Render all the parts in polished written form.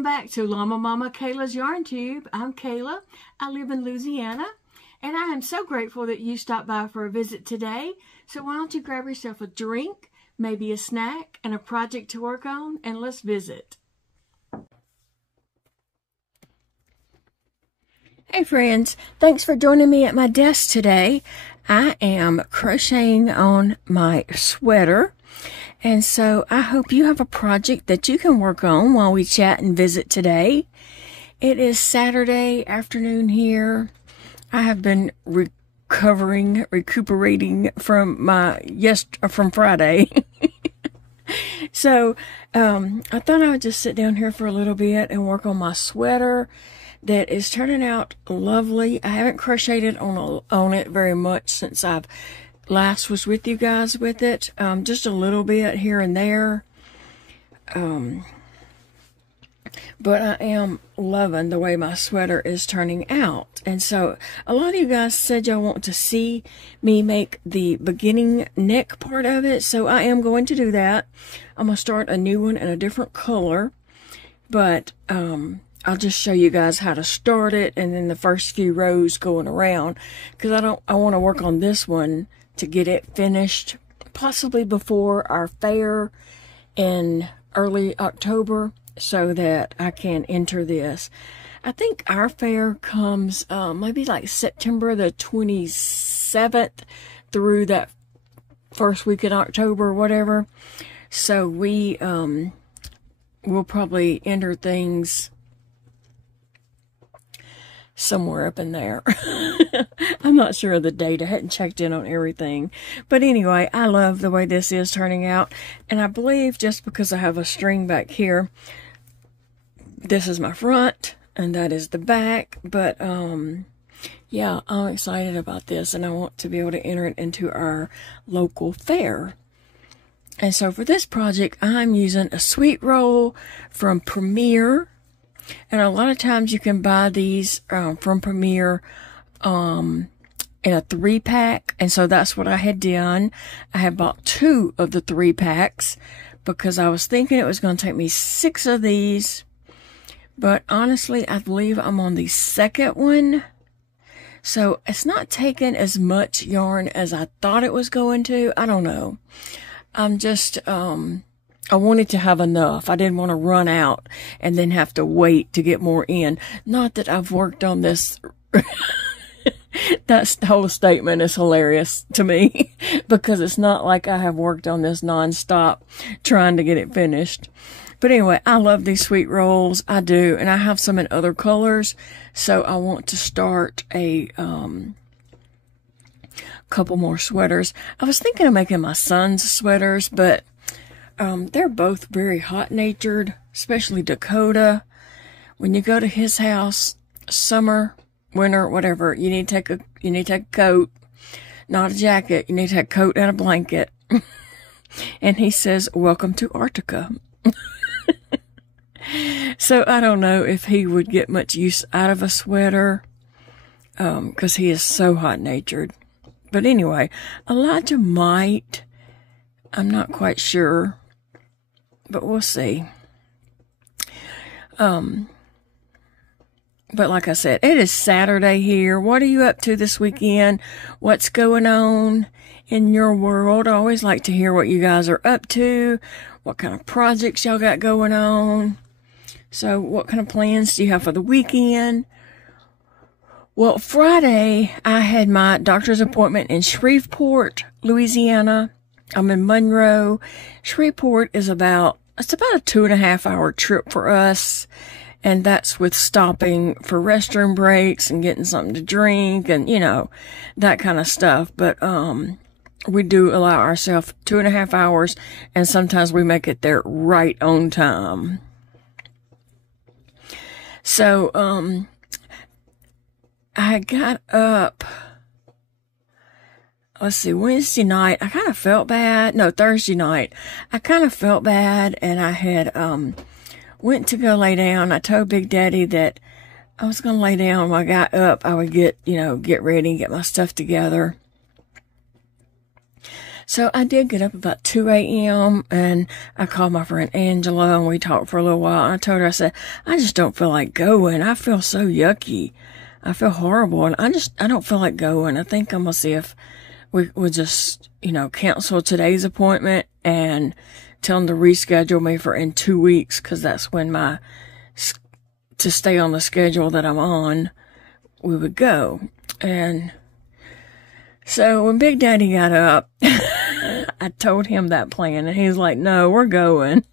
Welcome back to Llama Mama Kayla's Yarn Tube. I'm Kayla. I live in Louisiana, and I am so grateful that you stopped by for a visit today. So why don't you grab yourself a drink, maybe a snack, and a project to work on, and let's visit. Hey friends, thanks for joining me at my desk today. I am crocheting on my sweater. And so I hope you have a project that you can work on while we chat and visit today. It is Saturday afternoon here. I have been recuperating from Friday. So I thought I would just sit down here for a little bit and work on my sweater that is turning out lovely. I haven't crocheted on it very much since I've last was with you guys with it, just a little bit here and there, but I am loving the way my sweater is turning out. And so a lot of you guys said y'all want to see me make the beginning neck part of it, so I am going to do that. I'm going to start a new one in a different color, but I'll just show you guys how to start it, and then the first few rows going around, because I want to work on this one to get it finished, possibly before our fair in early October, so that I can enter this. I think our fair comes maybe like September the 27th through that first week in October or whatever. So we will probably enter things somewhere up in there. I'm not sure of the date. I hadn't checked in on everything. But anyway, I love the way this is turning out. And I believe just because I have a string back here, this is my front and that is the back. But yeah, I'm excited about this, and I want to be able to enter it into our local fair. And so for this project, I'm using a sweet roll from Premier. And a lot of times you can buy these from Premier in a 3-pack. And so that's what I had done. I had bought 2 of the 3 packs because I was thinking it was going to take me 6 of these. But honestly, I believe I'm on the second one. So it's not taking as much yarn as I thought it was going to. I don't know. I'm just I wanted to have enough. I didn't want to run out and then have to wait to get more in. Not that I've worked on this. That whole statement is hilarious to me because it's not like I have worked on this nonstop trying to get it finished. But anyway, I love these sweet rolls. I do. And I have some in other colors. So I want to start a couple more sweaters. I was thinking of making my son's sweaters, but they're both very hot-natured, especially Dakota. When you go to his house, summer, winter, whatever, you need to take a coat, not a jacket. You need to take a coat and a blanket. And he says, "Welcome to Antarctica." So I don't know if he would get much use out of a sweater, because he is so hot-natured. But anyway, Elijah might. I'm not quite sure. But we'll see. But like I said, it is Saturday here. What are you up to this weekend? What's going on in your world? I always like to hear what you guys are up to. What kind of projects y'all got going on? So what kind of plans do you have for the weekend? Well, Friday, I had my doctor's appointment in Shreveport, Louisiana. I'm in Monroe. Shreveport is about a 2.5-hour trip for us. And that's with stopping for restroom breaks and getting something to drink and, you know, that kind of stuff. But, we do allow ourselves 2.5 hours, and sometimes we make it there right on time. So, I got up, let's see, Wednesday night, I kind of felt bad. No, Thursday night, I kind of felt bad, and I had, went to go lay down. I told Big Daddy that I was going to lay down. When I got up, I would get ready and get my stuff together. So I did get up about 2 a.m. and I called my friend Angela and we talked for a little while. And I told her, I said, I just don't feel like going. I feel so yucky. I feel horrible. And I don't feel like going. I think I'm going to see if we would just, cancel today's appointment and tell them to reschedule me for in 2 weeks. Cause that's when to stay on the schedule that I'm on, we would go. And so when Big Daddy got up, I told him that plan, and he's like, no, we're going.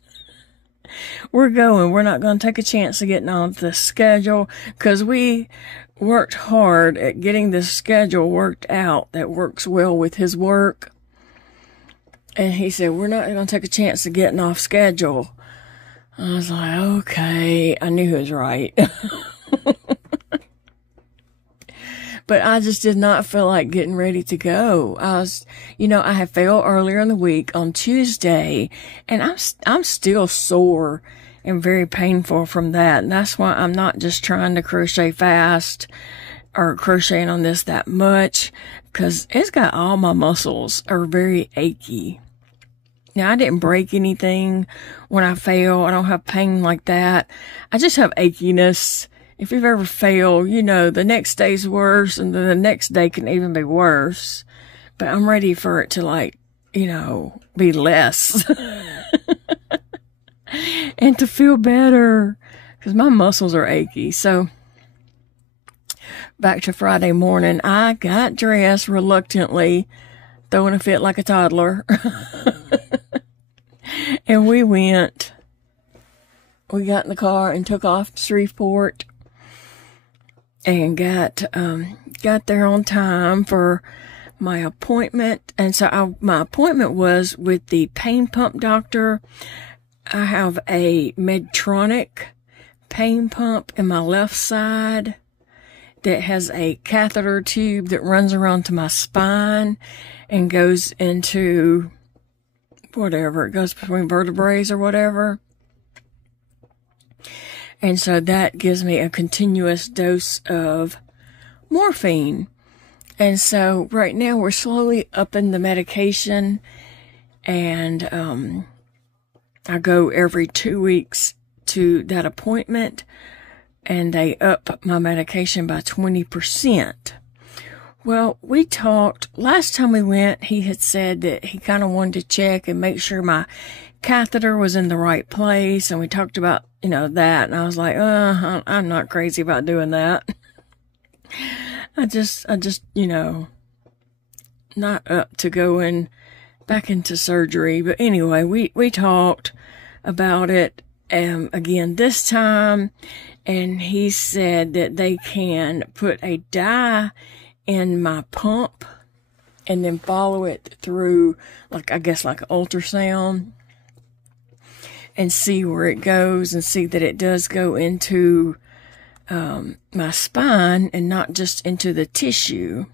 We're going. We're not going to take a chance of getting on the schedule, because we worked hard at getting this schedule worked out that works well with his work. And he said, we're not going to take a chance of getting off schedule. I was like, okay. I knew he was right. But I just did not feel like getting ready to go. I had failed earlier in the week on Tuesday, and I'm still sore and very painful from that. And that's why I'm not just trying to crochet fast or crocheting on this that much, because it's got all my muscles are very achy. Now, I didn't break anything when I fail. I don't have pain like that. I just have achiness. If you've ever failed, the next day's worse, and then the next day can even be worse. But I'm ready for it to, be less. And to feel better, because my muscles are achy. So, back to Friday morning, I got dressed reluctantly, throwing a fit like a toddler. And we got in the car and took off to Shreveport. And got there on time for my appointment. And so my appointment was with the pain pump doctor. I have a Medtronic pain pump in my left side that has a catheter tube that runs around to my spine and goes into whatever. It goes between vertebrae or whatever. And so that gives me a continuous dose of morphine. And so right now we're slowly upping the medication. And I go every 2 weeks to that appointment. And they up my medication by 20%. Well, we talked, last time we went, he had said that he kind of wanted to check and make sure my catheter was in the right place, and we talked about, that, and I was like, I'm not crazy about doing that. I just, not up to going back into surgery. But anyway, we talked about it, again this time, and he said that they can put a dye in my pump and then follow it through, like ultrasound, and see where it goes, and see that it does go into my spine and not just into the tissue.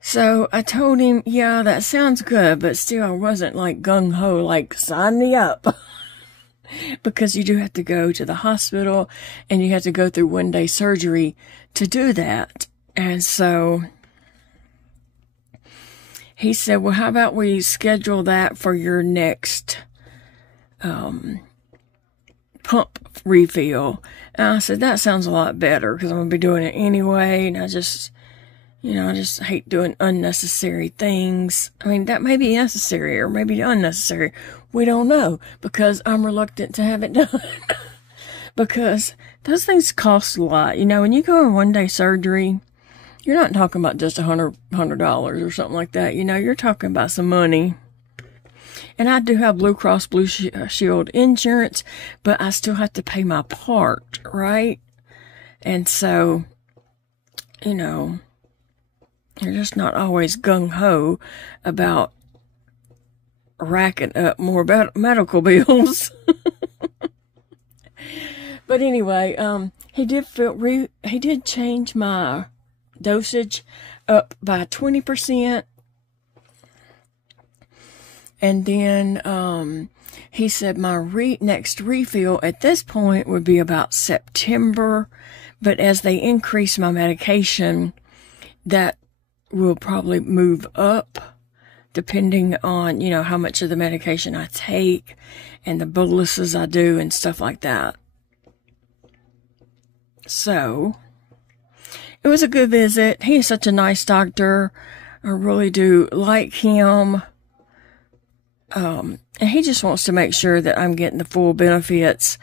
So I told him, yeah, that sounds good, but still I wasn't like gung-ho, like sign me up. Because you do have to go to the hospital and you have to go through 1-day surgery to do that. And so he said, well, how about we schedule that for your next pump refill? And I said, that sounds a lot better, because I'm going to be doing it anyway. And I just hate doing unnecessary things. I mean, that may be necessary or maybe unnecessary. We don't know, because I'm reluctant to have it done. Because those things cost a lot. When you go on 1-day surgery, you're not talking about just $100 or something like that. You're talking about some money. And I do have Blue Cross Blue Shield insurance, but I still have to pay my part, right? And so, you're just not always gung-ho about racking up more medical bills. But anyway, he did change my dosage up by 20%. And then he said my next refill at this point would be about September. But as they increase my medication, that will probably move up depending on, you know, how much of the medication I take and the boluses I do and stuff like that. So, it was a good visit. He is such a nice doctor. I really do like him. And he just wants to make sure that I'm getting the full benefits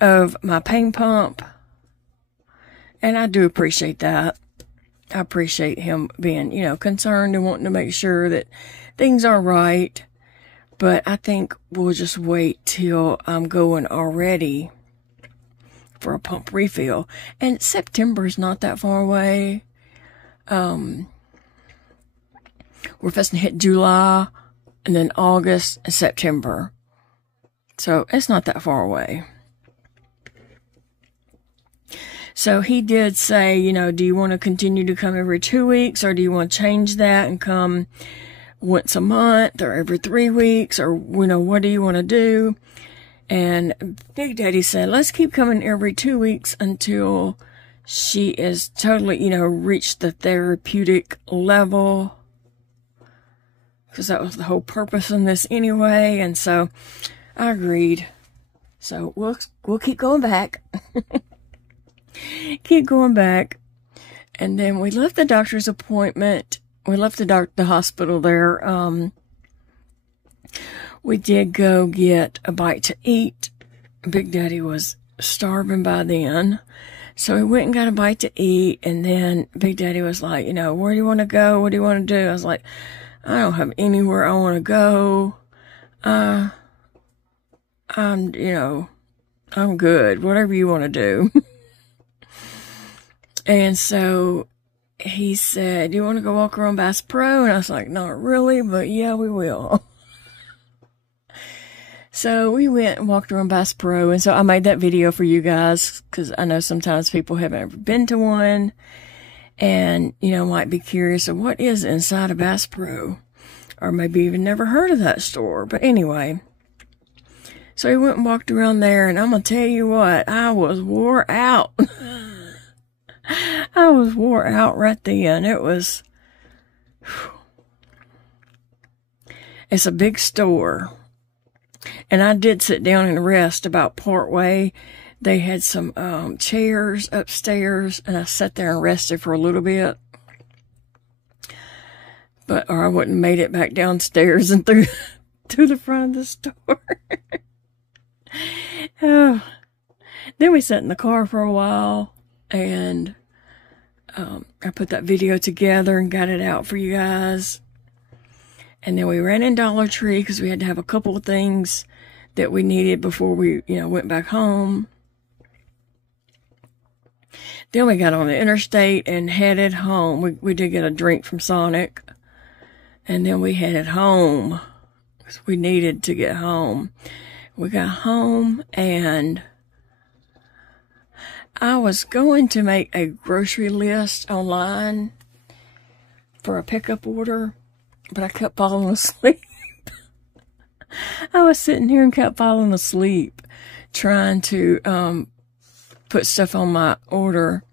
of my pain pump. And I do appreciate that. I appreciate him being, you know, concerned and wanting to make sure that things are right. But I think we'll just wait till I'm going already for a pump refill. And September's not that far away. We're supposed to hit July, and then August and September. So it's not that far away. So he did say, you know, do you want to continue to come every 2 weeks, or do you want to change that and come once a month or every 3 weeks, or, you know, what do you want to do? And Big Daddy said, let's keep coming every 2 weeks until she is totally, you know, reached the therapeutic level. Because that was the whole purpose in this anyway. And so I agreed. So we'll keep going back. Keep going back. And then we left the doctor's appointment. We left the hospital there. We did go get a bite to eat. Big Daddy was starving by then. So we went and got a bite to eat. And then Big Daddy was like, you know, where do you want to go? What do you want to do? I was like, I don't have anywhere I want to go. You know, I'm good. Whatever you want to do. And so he said, you want to go walk around Bass Pro? And I was like, not really, but yeah, we will. So we went and walked around Bass Pro. And so I made that video for you guys, because I know sometimes people haven't ever been to one. And, you know, might be curious of what is inside a Bass Pro. Or maybe even never heard of that store. But anyway. So we went and walked around there. And I'm going to tell you what. I was wore out. I was wore out right then. It was. It's a big store. And I did sit down and rest about part way. They had some chairs upstairs, and I sat there and rested for a little bit. Or I wouldn't have made it back downstairs and through to the front of the store. Oh. Then we sat in the car for a while, and I put that video together and got it out for you guys. And then we ran in Dollar Tree because we had to have a couple of things that we needed before we, you know, went back home. Then we got on the interstate and headed home. We did get a drink from Sonic. And then we headed home because we needed to get home. We got home, and I was going to make a grocery list online for a pickup order, but I kept falling asleep. I was sitting here and kept falling asleep trying to put stuff on my order.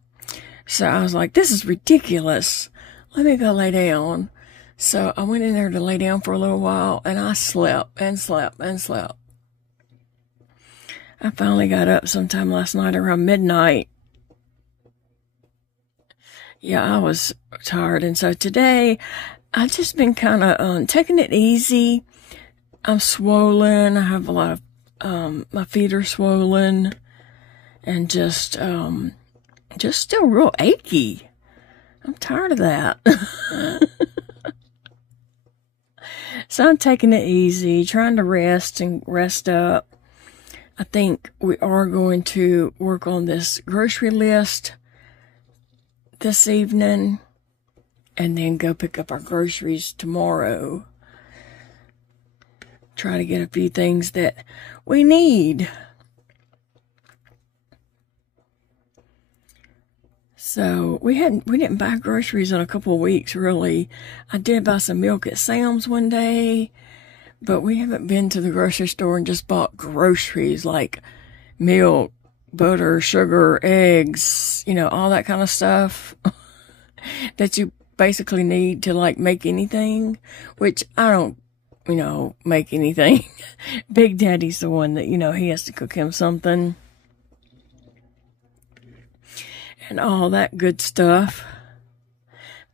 So I was like, this is ridiculous. Let me go lay down. So I went in there to lay down for a little while, and I slept and slept and slept. I finally got up sometime last night around midnight. Yeah, I was tired. And so today, I've just been kind of taking it easy. I'm swollen. I have a lot of, my feet are swollen. And just still real achy. I'm tired of that. So I'm taking it easy, trying to rest and rest up. I think we are going to work on this grocery list this evening and then go pick up our groceries tomorrow. Try to get a few things that we need. So we didn't buy groceries in a couple of weeks, really. I did buy some milk at Sam's one day, but we haven't been to the grocery store and just bought groceries like milk, butter, sugar, eggs, you know, all that kind of stuff that you basically need to like make anything, which I don't, make anything. Big Daddy's the one that, he has to cook him something and all that good stuff.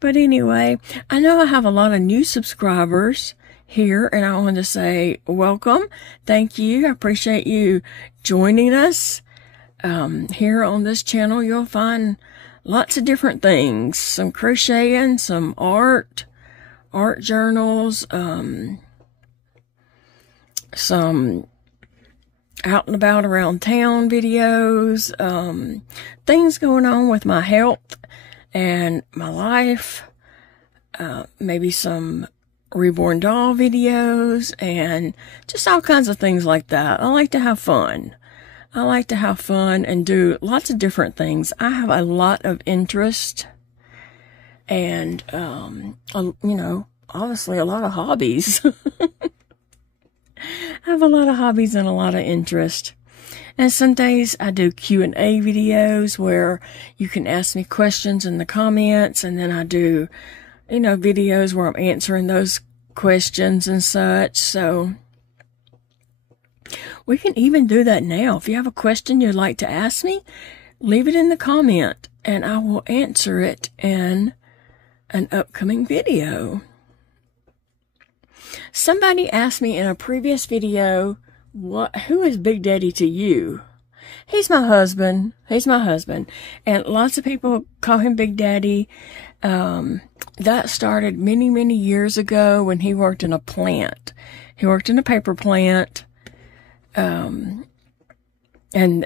But anyway, I know I have a lot of new subscribers here, and I want to say welcome. Thank you. I appreciate you joining us. Here on this channel, you'll find lots of different things. Some crocheting, some art journals, some out and about around town videos, things going on with my health and my life, maybe some Reborn doll videos, and just all kinds of things like that. I like to have fun. I like to have fun and do lots of different things. I have a lot of interest and, obviously a lot of hobbies. I have a lot of hobbies and a lot of interest. And some days I do Q&A videos where you can ask me questions in the comments, and then I do, videos where I'm answering those questions and such. So we can even do that now. If you have a question you'd like to ask me, leave it in the comment and I will answer it in an upcoming video. Somebody asked me in a previous video, who is Big Daddy to you? He's my husband. He's my husband. And lots of people call him Big Daddy. That started many, many years ago when he worked in a plant. He worked in a paper plant. And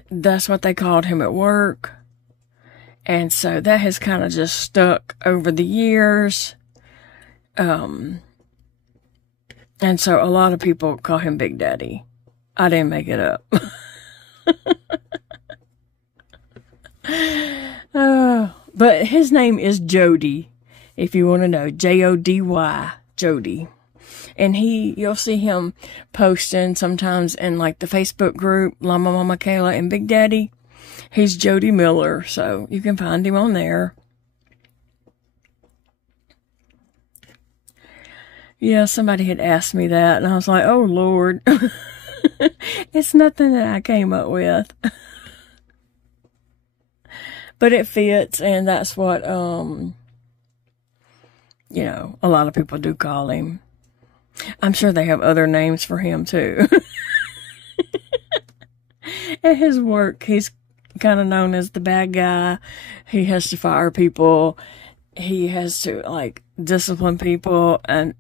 that's what they called him at work. And so that has kind of just stuck over the years. And so a lot of people call him Big Daddy. I didn't make it up. But his name is Jody, if you want to know. Jody, Jody. And you'll see him posting sometimes in like the Facebook group, Llama and Big Daddy. He's Jody Miller, so you can find him on there. Yeah, somebody had asked me that, and I was like, oh, Lord. It's nothing that I came up with. But it fits, and that's what, a lot of people do call him. I'm sure they have other names for him, too. At his work, he's kind of known as the bad guy. He has to fire people. He has to, like, discipline people and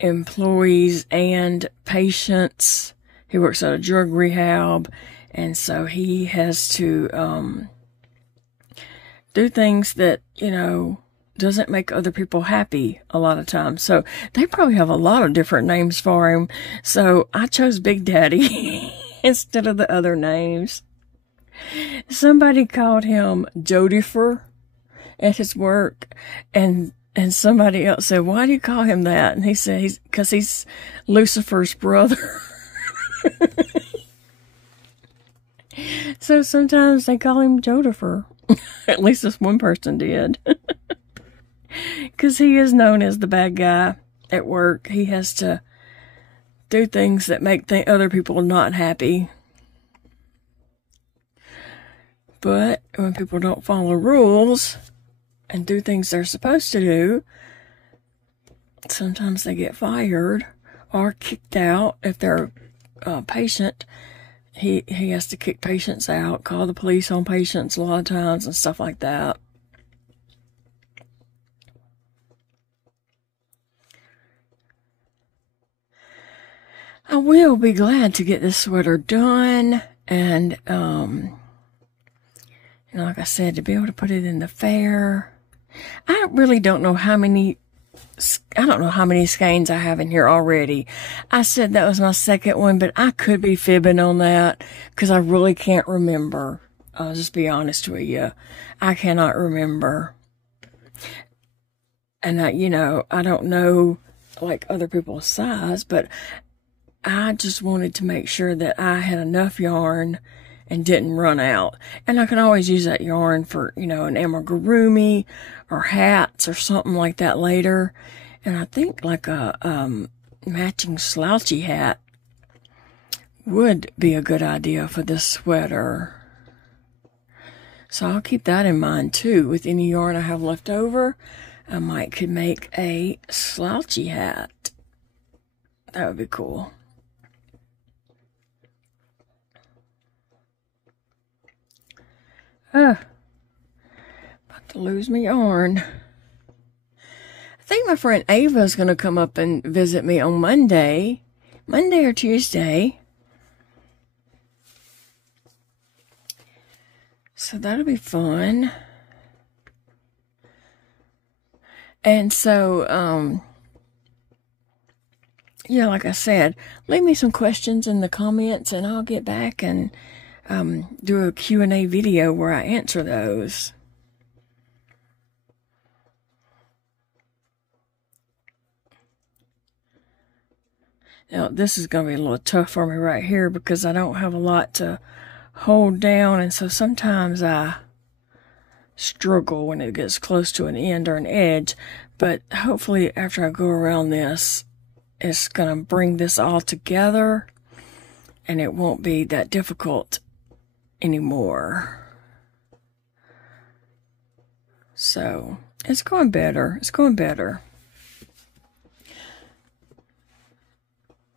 employees and patients. He works at a drug rehab, and so he has to do things that, doesn't make other people happy a lot of times. So they probably have a lot of different names for him. So I chose Big Daddy instead of the other names. Somebody called him Jodifer at his work, and somebody else said, why do you call him that? And he said, because he's Lucifer's brother. So sometimes they call him Jodifer. At least this one person did. Because he is known as the bad guy at work. He has to do things that make other people not happy. But when people don't follow rules and do things they're supposed to do, sometimes they get fired or kicked out. If they're a patient, he has to kick patients out, call the police on patients a lot of times and stuff like that. I will be glad to get this sweater done, and like I said, to be able to put it in the fair. I really don't know how many skeins I have in here already. I said that was my second one, but I could be fibbing on that because I really can't remember. I'll just be honest with you. I cannot remember. And I don't know like other people's size, but I just wanted to make sure that I had enough yarn and didn't run out. And I can always use that yarn for, you know, an amigurumi or hats or something like that later. And I think like a matching slouchy hat would be a good idea for this sweater. So I'll keep that in mind too. With any yarn I have left over, I could make a slouchy hat. That would be cool. About to lose my yarn. I think my friend Ava is going to come up and visit me on Monday or Tuesday. So that'll be fun. And so, yeah, like I said, leave me some questions in the comments and I'll get back and do a Q&A video where I answer those. Now, this is going to be a little tough for me right here because I don't have a lot to hold down, and so sometimes I struggle when it gets close to an end or an edge, but hopefully after I go around this, it's going to bring this all together and it won't be that difficult anymore. So it's going better. It's going better.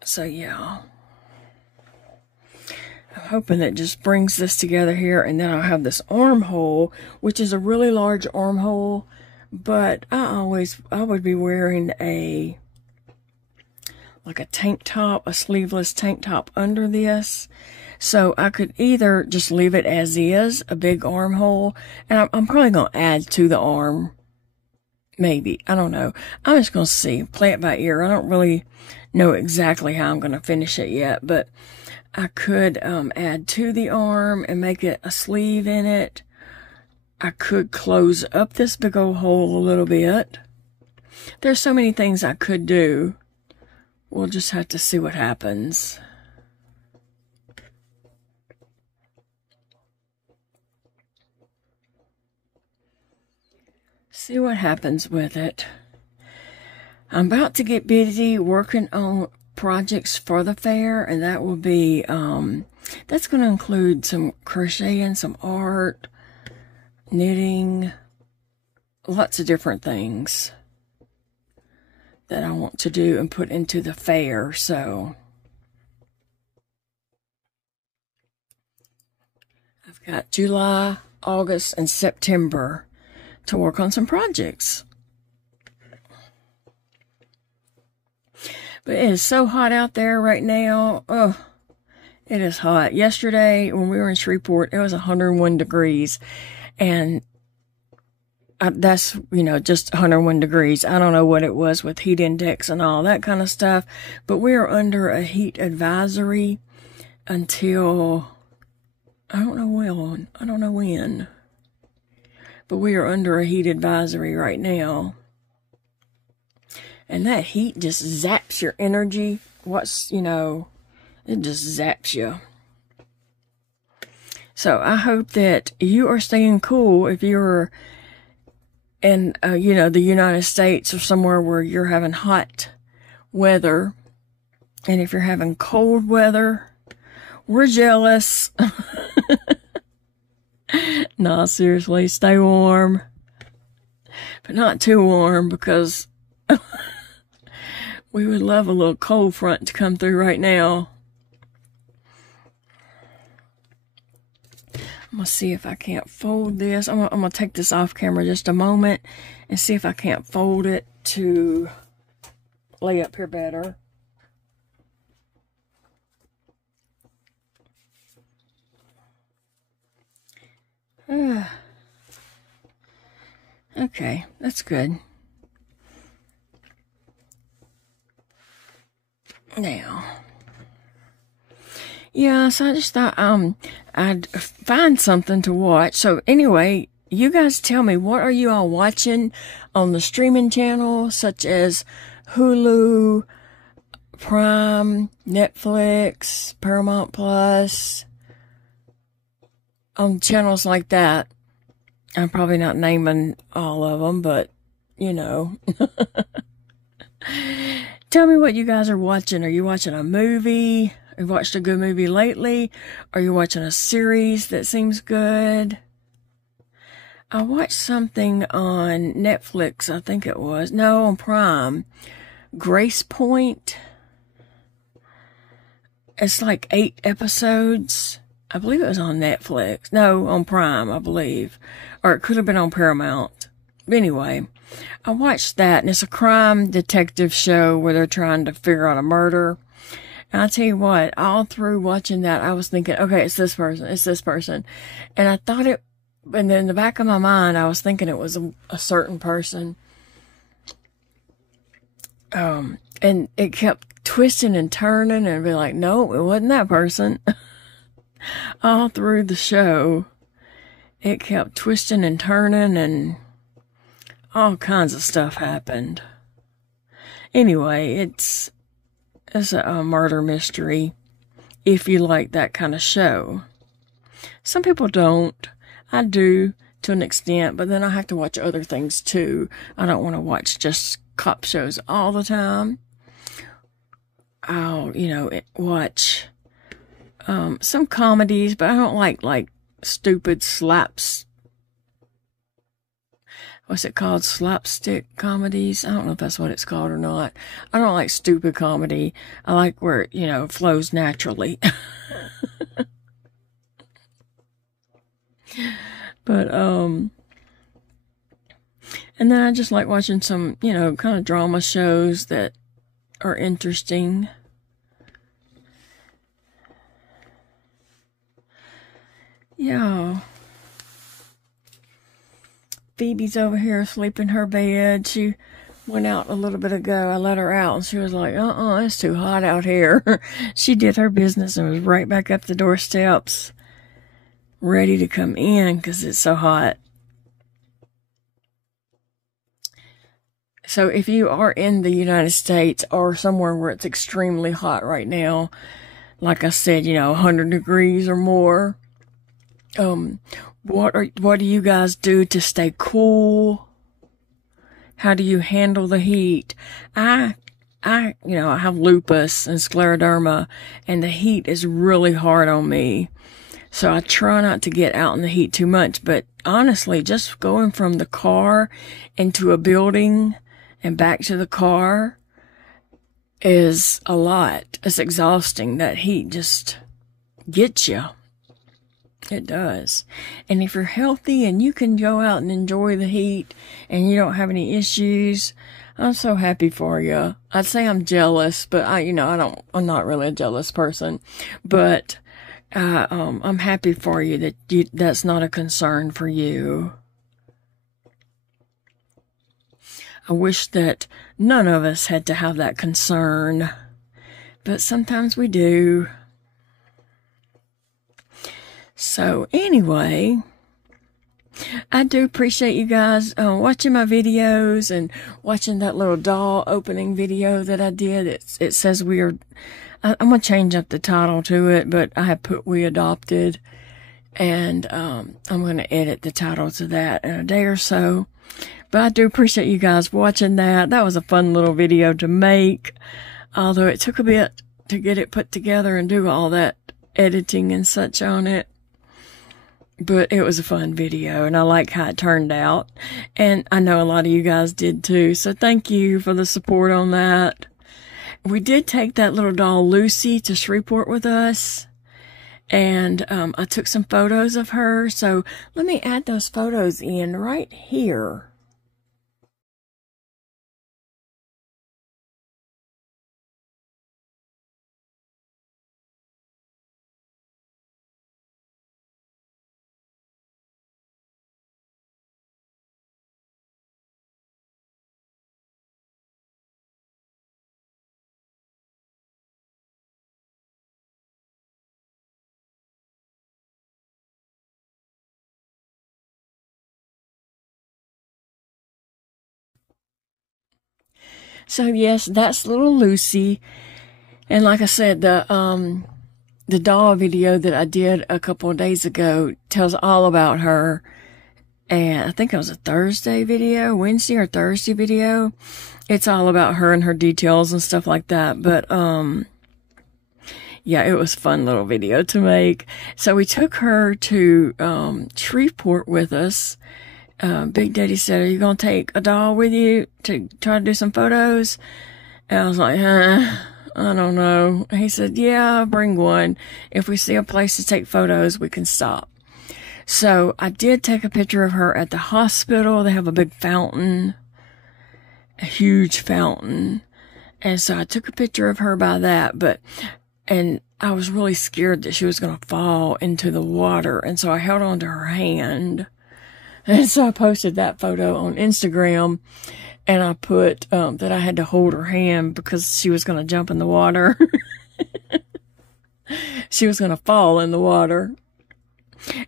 So yeah, I'm hoping that just brings this together here, and then I'll have this armhole, which is a really large armhole, but I would be wearing like a tank top, a sleeveless tank top under this. So I could either just leave it as is, a big armhole, and I'm probably going to add to the arm. Maybe. I don't know. I'm just going to see. Play it by ear. I don't really know exactly how I'm going to finish it yet, but I could add to the arm and make it a sleeve in it. I could close up this big old hole a little bit. There's so many things I could do. We'll just have to see what happens. See what happens with it. I'm about to get busy working on projects for the fair, and that will be, that's going to include some crocheting, some art, knitting, lots of different things that I want to do and put into the fair. So I've got July, August, and September to work on some projects. But it is so hot out there right now. Oh, it is hot. Yesterday, when we were in Shreveport, it was 101 degrees. And that's, you know, just 101 degrees. I don't know what it was with heat index and all that kind of stuff. But we are under a heat advisory until, I don't know when. But we are under a heat advisory right now. And that heat just zaps your energy. It just zaps you. So I hope that you are staying cool if you're in, the United States or somewhere where you're having hot weather. And if you're having cold weather, we're jealous. No, seriously, stay warm. But not too warm, because we would love a little cold front to come through right now. I'm going to see if I can't fold this. I'm going to take this off camera just a moment and see if I can't fold it to lay up here better. Okay, that's good. Now, yeah, so I just thought I'd find something to watch. So anyway, you guys tell me, what are you all watching on the streaming channel, such as Hulu, Prime, Netflix, Paramount Plus, on channels like that. I'm probably not naming all of them, but, you know. Tell me what you guys are watching. Are you watching a movie? Have you watched a good movie lately? Are you watching a series that seems good? I watched something on Netflix, I think it was. No, on Prime. Grace Point. It's like 8 episodes. I believe it was on Netflix. No, on Prime, I believe. Or it could have been on Paramount. But anyway, I watched that, and it's a crime detective show where they're trying to figure out a murder. And I'll tell you what, all through watching that, I was thinking, okay, it's this person, it's this person. And I thought it, and then in the back of my mind, I was thinking it was a certain person. And it kept twisting and turning, and be like, no, it wasn't that person. All through the show, it kept twisting and turning, and all kinds of stuff happened. Anyway, it's a murder mystery, if you like that kind of show. Some people don't. I do, to an extent, but then I have to watch other things too. I don't want to watch just cop shows all the time. I'll, watch some comedies, but I don't like stupid slaps. What's it called? Slapstick comedies? I don't know if that's what it's called or not. I don't like stupid comedy. I like where it, flows naturally. But, and then I just like watching some, kind of drama shows that are interesting. Yeah. Phoebe's over here asleep in her bed. She went out a little bit ago. I let her out, and she was like, it's too hot out here. She did her business and was right back up the doorsteps, ready to come in because it's so hot. So if you are in the United States or somewhere where it's extremely hot right now, like I said, 100 degrees or more, what do you guys do to stay cool? How do you handle the heat? I have lupus and scleroderma, and the heat is really hard on me. So I try not to get out in the heat too much, but honestly, just going from the car into a building and back to the car is a lot. It's exhausting. That heat just gets you. It does. And if you're healthy and you can go out and enjoy the heat and you don't have any issues, I'm so happy for you. I'd say I'm jealous, but I'm not really a jealous person, but I'm happy for you that that's not a concern for you. I wish that none of us had to have that concern, but sometimes we do. So anyway, I do appreciate you guys watching my videos and watching that little doll opening video that I did. It says I'm going to change up the title to it, but I have put We Adopted, and I'm going to edit the title to that in a day or so. But I do appreciate you guys watching that. That was a fun little video to make, although it took a bit to get it put together and do all that editing and such on it. But it was a fun video, and I like how it turned out. And I know a lot of you guys did too, so thank you for the support on that. We did take that little doll Lucy to Shreveport with us, and I took some photos of her, so let me add those photos in right here. So yes, that's little Lucy. And like I said, the doll video that I did a couple of days ago tells all about her. And I think it was a Wednesday or Thursday video. It's all about her and her details and stuff like that. But, yeah, it was a fun little video to make. So we took her to, Shreveport with us. Big Daddy said, "Are you going to take a doll with you to try to do some photos?" And I was like, I don't know. He said, "Yeah, bring one. If we see a place to take photos, we can stop." So I did take a picture of her at the hospital. They have a big fountain, a huge fountain. And so I took a picture of her by that, and I was really scared that she was going to fall into the water. And so I held on to her hand. And so I posted that photo on Instagram, and I put, that I had to hold her hand because she was going to jump in the water. She was going to fall in the water.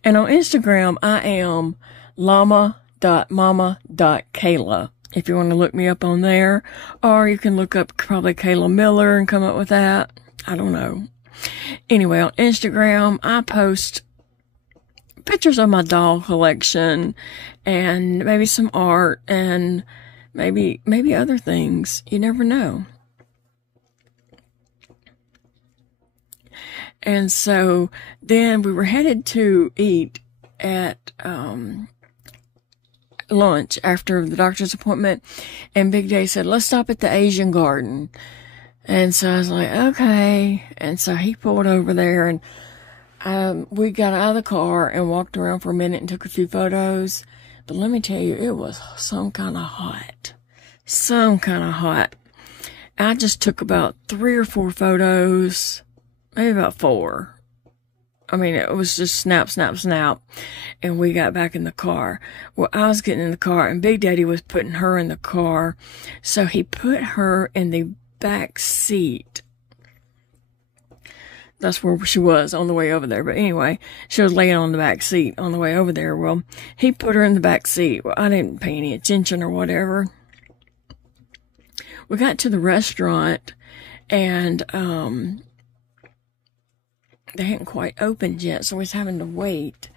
And on Instagram, I am llama.mama.kayla. If you want to look me up on there, or you can look up probably Kayla Miller and come up with that. I don't know. Anyway, on Instagram, I post pictures of my doll collection and maybe some art and maybe other things. You never know. And so then we were headed to eat at lunch after the doctor's appointment. And Big Day said, "Let's stop at the Asian Garden." And so I was like, okay. And so he pulled over there, and we got out of the car and walked around for a minute and took a few photos. But let me tell you, it was some kind of hot. I just took about 3 or 4 photos. Maybe about 4. I mean, it was just snap, snap, snap. And we got back in the car. Well, I was getting in the car, and Big Daddy was putting her in the car. So he put her in the back seat. That's where she was on the way over there. But anyway, she was laying on the back seat on the way over there. Well, he put her in the back seat. Well, I didn't pay any attention or whatever. We got to the restaurant, and, they hadn't quite opened yet, so we was having to wait.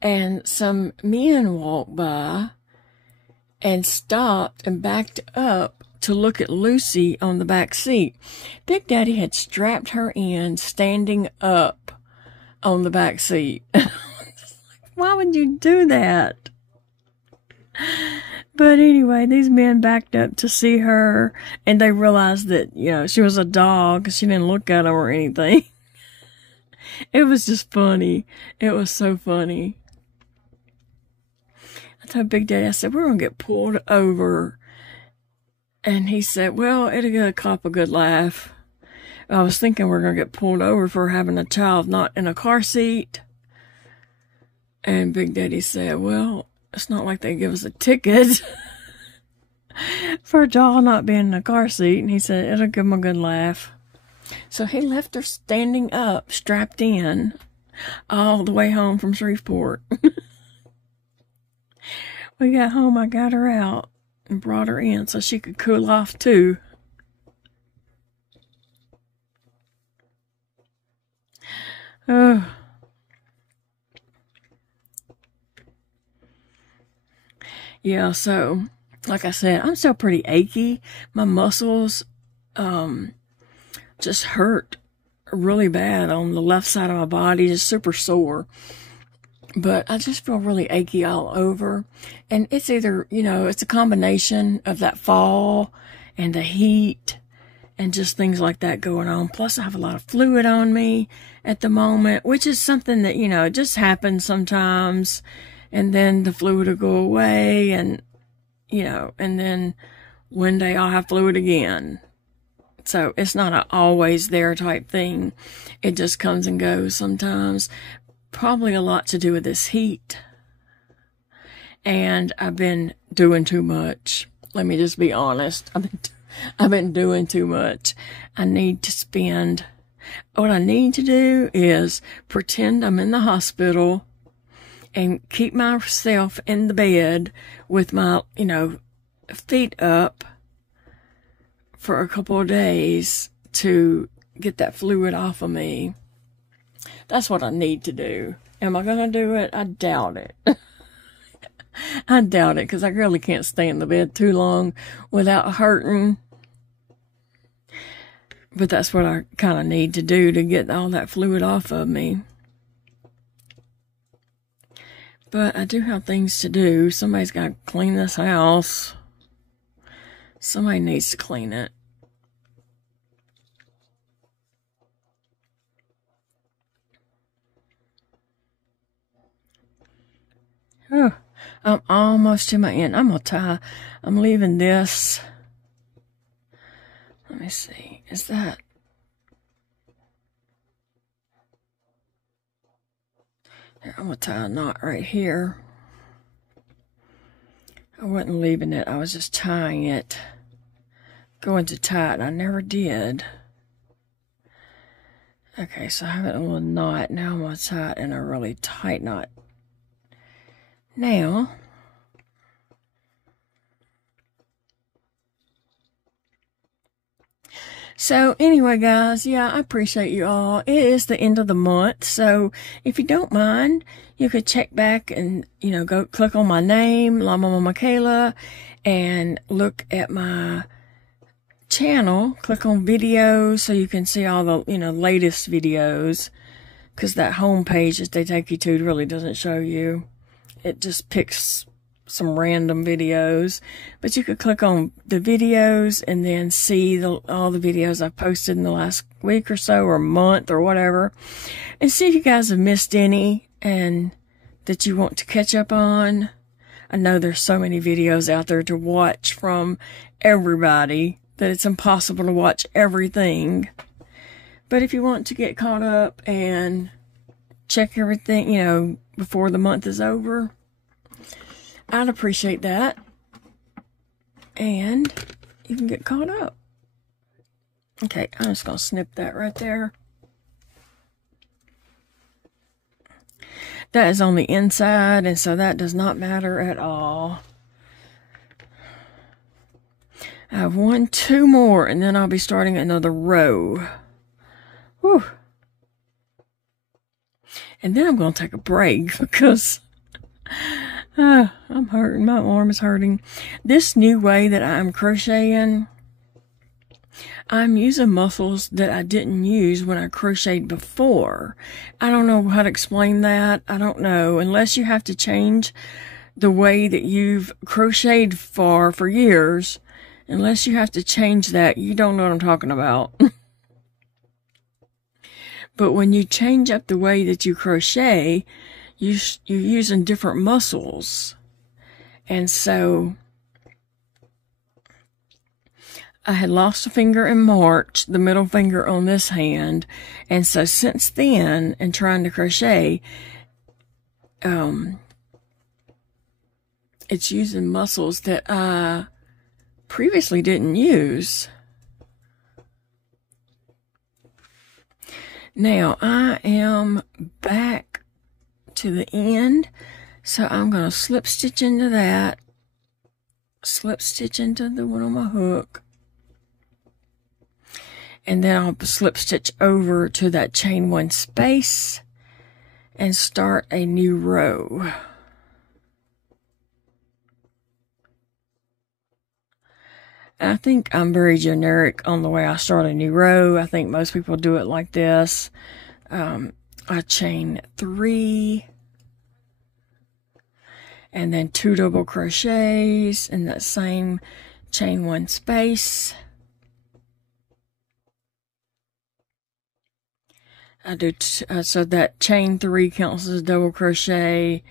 And some men walked by and stopped and backed up to look at Lucy on the back seat. Big Daddy had strapped her in standing up on the back seat. Why would you do that? But anyway, these men backed up to see her, and they realized that, she was a dog. She didn't look at them or anything. It was just funny. It was so funny. I told Big Daddy, I said, "We're going to get pulled over." And he said, "Well, it'll get a cop a good laugh." I was thinking we're going to get pulled over for having a child not in a car seat. And Big Daddy said, "Well, it's not like they give us a ticket for a child not being in a car seat." And he said, "It'll give them a good laugh." So he left her standing up, strapped in, all the way home from Shreveport. We got home, I got her out and brought her in so she could cool off too. Oh. Yeah, so, like I said, I'm still pretty achy. My muscles, just hurt really bad on the left side of my body, just super sore. But I just feel really achy all over. And it's either, it's a combination of that fall and the heat and just things like that going on. Plus I have a lot of fluid on me at the moment, which is something that, it just happens sometimes. And then the fluid will go away, and, and then one day I'll have fluid again. So it's not an always there type thing. It just comes and goes sometimes. Probably a lot to do with this heat. And I've been doing too much. Let me just be honest. I've been doing too much. What I need to do is pretend I'm in the hospital and keep myself in the bed with my, feet up for a couple of days to get that fluid off of me. That's what I need to do. Am I going to do it? I doubt it. I doubt it, because I really can't stay in the bed too long without hurting. But that's what I kind of need to do to get all that fluid off of me. But I do have things to do. Somebody's got to clean this house. Somebody needs to clean it. Oh, I'm almost to my end. I'm leaving this. Let me see. Is that? Here, I'm going to tie a knot right here. I wasn't leaving it. I was just tying it. Going to tie it. I never did. Okay, so I have it in a little knot. Now I'm going to tie it in a really tight knot. Now, so anyway, guys, yeah, I appreciate you all. It is the end of the month, so if you don't mind, you could check back and, you know, go click on my name, llamamamakayla, and look at my channel. Click on videos so you can see all the, you know, latest videos, because that home page that they take you to really doesn't show you. It just picks some random videos, but you could click on the videos and then see all the videos I've posted in the last week or so, or month, or whatever, and see if you guys have missed any and that you want to catch up on. I know there's so many videos out there to watch from everybody that it's impossible to watch everything. But if you want to get caught up and check everything, you know, before the month is over, I'd appreciate that. And you can get caught up. Okay, I'm just going to snip that right there. That is on the inside, and so that does not matter at all. I have 2 more, and then I'll be starting another row. Whew. And then I'm going to take a break because I'm hurting. My arm is hurting. This new way that I'm crocheting, I'm using muscles that I didn't use when I crocheted before. I don't know how to explain that. I don't know. Unless you have to change the way that you've crocheted for years, unless you have to change that, you don't know what I'm talking about. But when you change up the way that you crochet, you're using different muscles. And so I had lost a finger in March, the middle finger on this hand. And so since then, and trying to crochet, it's using muscles that I previously didn't use. Now, I am back to the end, so I'm going to slip stitch into that, slip stitch into the one on my hook, and then I'll slip stitch over to that chain 1 space and start a new row. I think I'm very generic on the way I start a new row. I think most people do it like this. I chain 3 and then 2 double crochets in that same chain 1 space. I do so that chain 3 counts as a double crochet,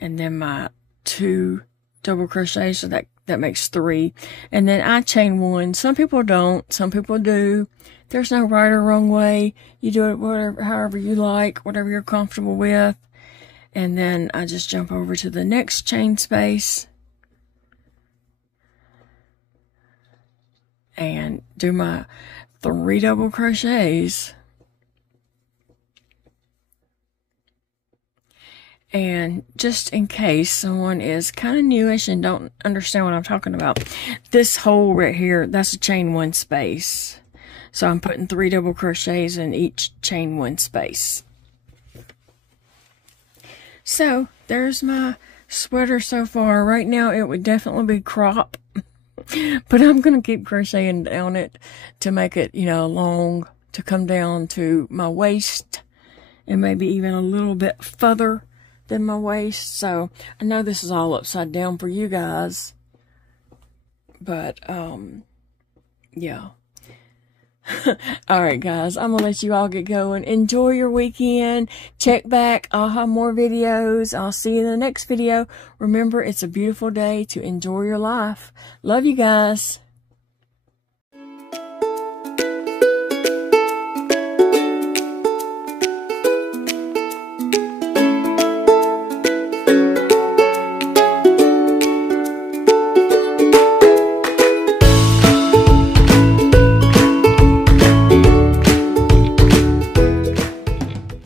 and then my 2 double crochets, so that makes 3. And then I chain 1. Some people don't, some people do. There's no right or wrong way. You do it however you like, whatever you're comfortable with. And then I just jump over to the next chain space and do my 3 double crochets. And just in case someone is kind of newish and don't understand what I'm talking about, this hole right here, that's a chain 1 space. So I'm putting 3 double crochets in each chain 1 space. So there's my sweater so far. Right now it would definitely be crop, but I'm going to keep crocheting down it to make it, you know, long, to come down to my waist and maybe even a little bit further than my waist. So I know this is all upside down for you guys, but yeah. Alright guys, I'm gonna let you all get going. Enjoy your weekend. Check back. I'll have more videos. I'll see you in the next video. Remember, it's a beautiful day to enjoy your life. Love you guys.